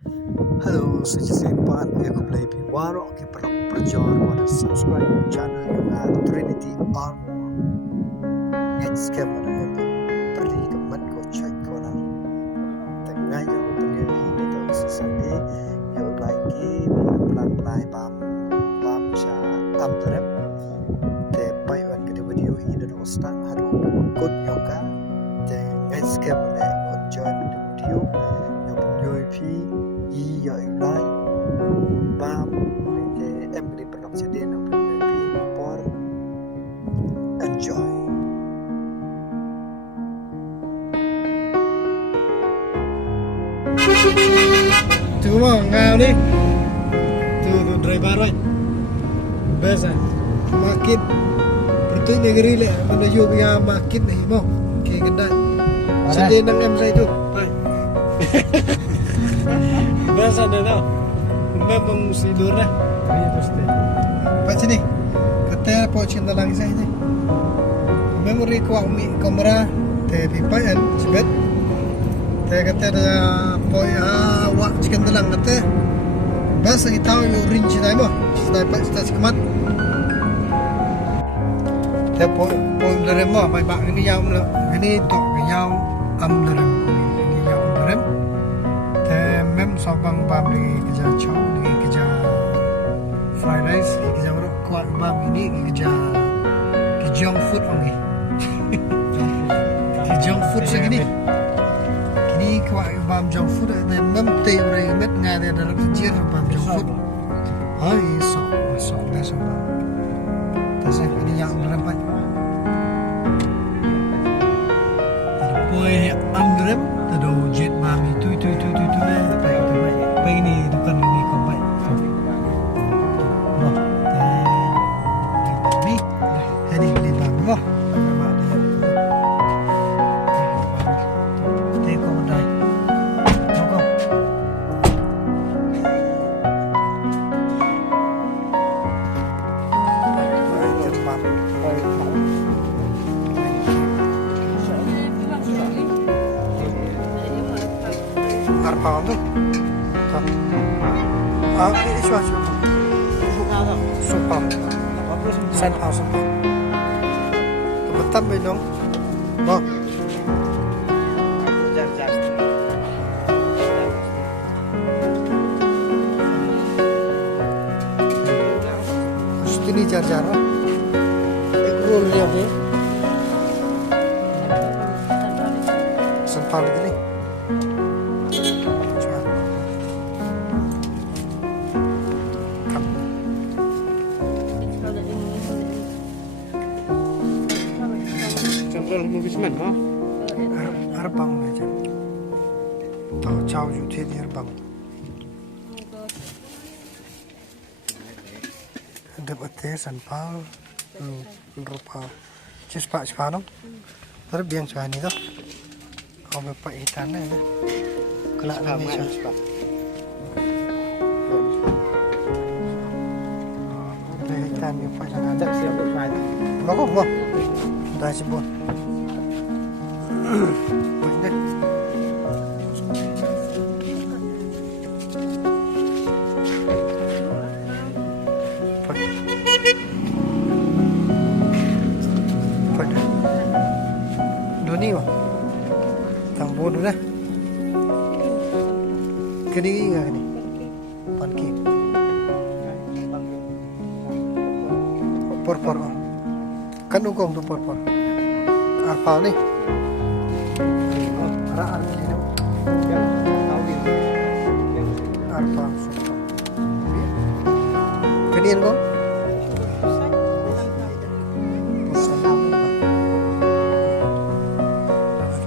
Hello, saya Simpan. Aku play Piwaro. Aku perlu perjuangan pada subscribe channel yang ada Trinity Armor. Next camera yang pergi ke Mango check koran. Tengah yang punya ini tu sesuatu yang lagi pelan-pelan bam sya amrem. Tepai wan ke video ini dan ustaz haru kot yoga. Next camera yang join video yang punya iya ilai bam em beri pernah jadi nak pergi por enjoy tu mau ngau ni tu driver right biasa market pergi negeri le menuju ke market ni mau ke kedai sedih nak em saya tu biasa dah tau memang tidur dah apa sini kata apa cinta lagi saya ni memori kuat umi kamera te pipayan sebet te kata ada poya wak cikan dalang kata biasa kita tahu yo rinci dah mo sudah pak sudah sekemat te po dari mo pai bak ini yang ini tok yang am dari ini yang dari mem sabang bam ni kerja chow ni kerja fried rice ni kerja orang kuat bam ini kerja junk food ongi junk food segini kini kuat bam junk food dan mem teh orang met ngada dalam kerja bam junk food ai so dah so bam terus ini yang berapa boy amrem tado jet bam itu ini bukan ini kompak. Wah, ini bam wah. Tengok kedai. Tengok. Arpa tu. Ini cuaca. Supam. Sen house supam. Kebetulan bedong. Bang. Ini jar-jar. Ekor dia ni. Sempal ini. Movement ha arbang aja tahu chow ju the di arbang dapat teh sanpal rupa cispa no terus biang cuan itu kau bapak ikan ni kelak lagi cispa ikan ni apa jangan ada siap bermain lokok mo dah sebut Boleh. Doni wah. Tang bodoh dah. Kini enggak ni. Panki. Por. Kan ukong tu por. Apa ni? Arah kiri yang tahu ini arpa suka kenian kau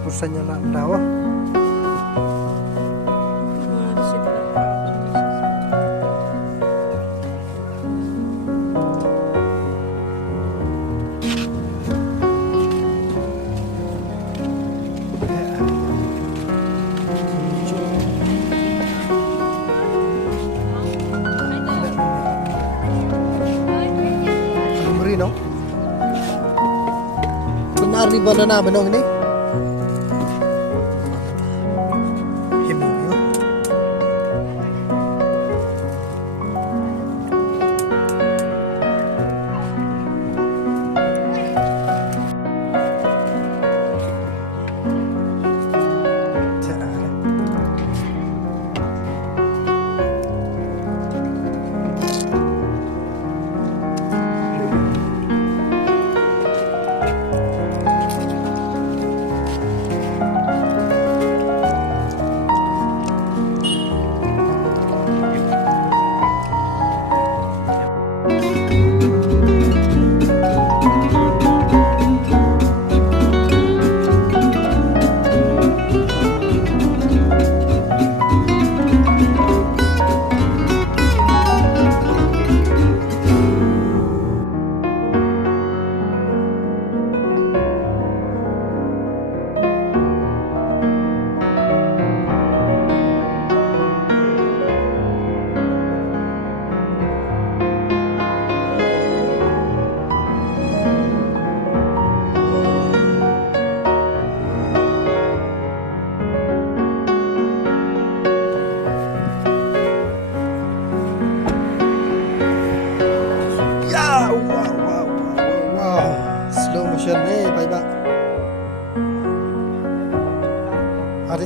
pusanya nak dawa benar di banana benong ini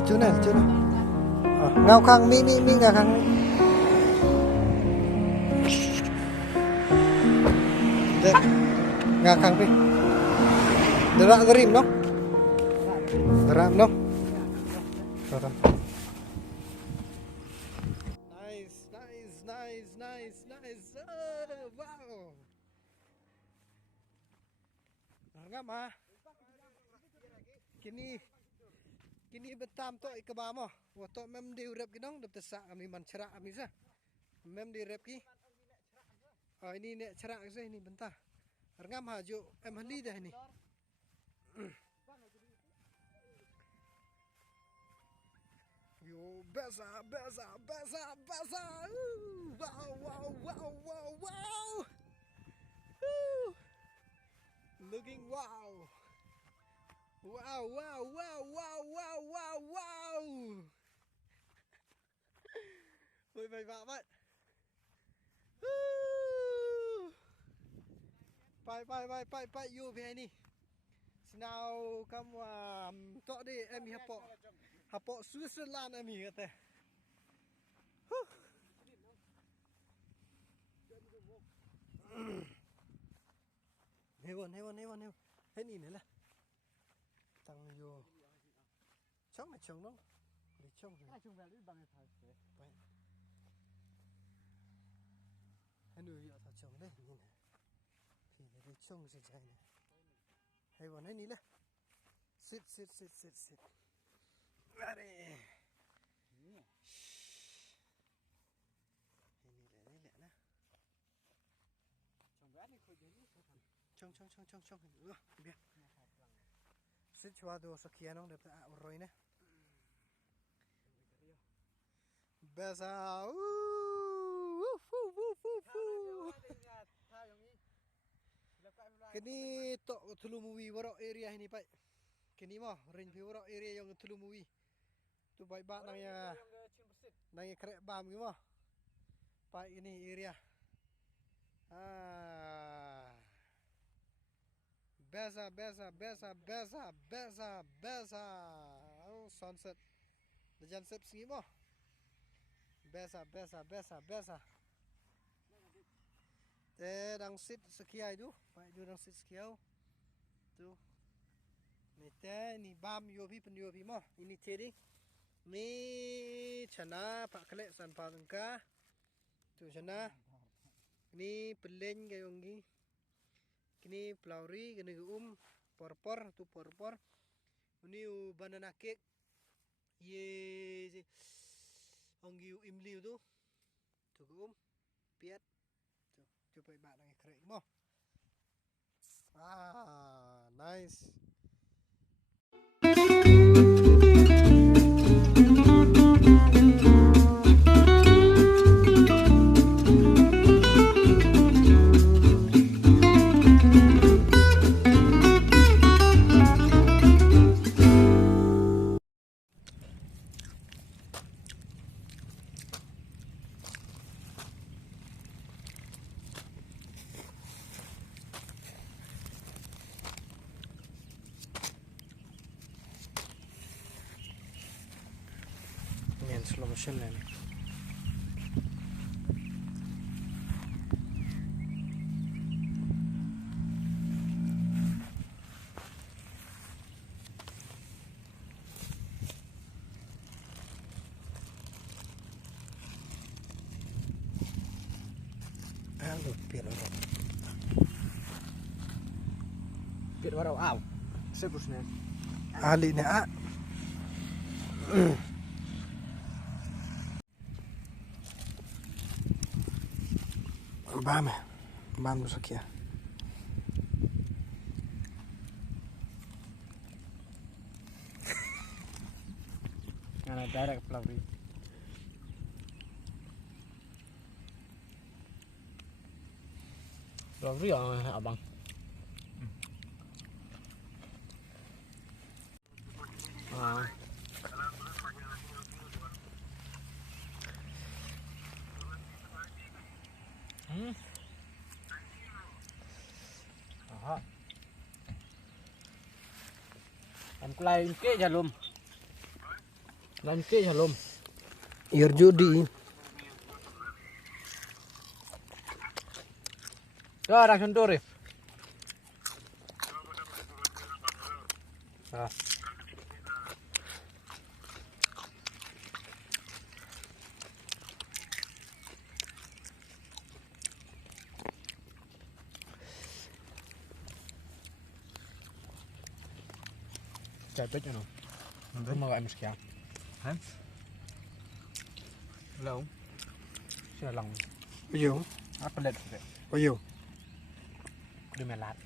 chú này ngao khang mi ngao khang đây ngao khang đi derak gerim no derak no nice wow ngam ha kini betam to ikaba mo wato mem di urep gidong dap tesa kami man cerak kami sa mem di rep ki ini nek cerak sa ini bentar ngam ha jo em hali dah ini yo beza wow looking wow ôi vậy vạ vậy bay vô về này nào cam tọa đi em hấp bọ Switzerland em hiểu thế Heo hết nhìn nữa là tăng vô chống là chống nó để chống rồi chống về lúc bằng thời vậy hai người giờ thằng chống đấy nhìn này thì để chống sẽ chạy này hay còn đấy ní là sit ra đi này lẹ nè chống vẽ đi khôi đến chống nữa biết sit chua đồ sakia nong đẹp à rồi nè beza kini to Tulumuwi waro area ini pak kini mah range waro area yang Tulumuwi tu baik bak nang krek bam gitu mah pak ini area beza oh sunset dejan sep singi mah beza đang sit sekiai tu pak du đang sit sekiau tu ni te ni bam yo pi mah ini tedi ni chana pak kelek san pa tengka tu chana ni peleng gayongi kini plauri kini porpor ini banana cake ye ongi imli tu piat tu coba bạn đang krek mo nice slow motion lah ni. Piet warau aw. Sebusnya. Ali ni a. Bam lu sakia. Ngana direct pelawri. Pelawri abang. Em kulai ke jalum. Langke shalom. Ir judi. Ya, rak sentur. Ah. Capek you know. Mau gak miskia? Hah? Lâu. Chưa lòng. Bao nhiêu? Apa lihat sih? Bao nhiêu? Udah melat.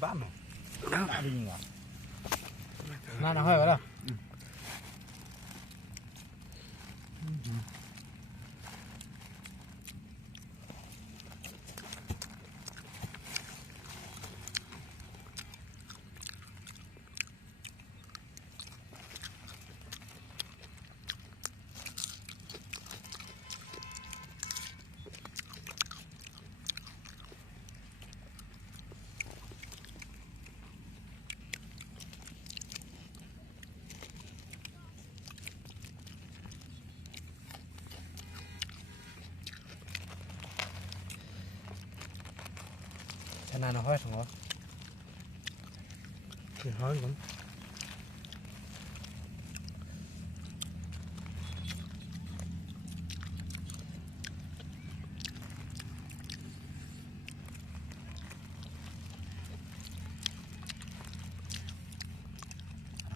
Bám à? Đi ngọt. Nó hơi vậy đó. Thế nào nó hơi thằng nó. Thì hơi cũng.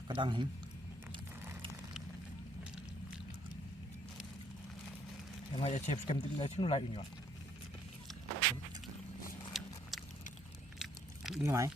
Có đăng hả? Yang aja chef kem tidak sih nulai ini. Ini mày.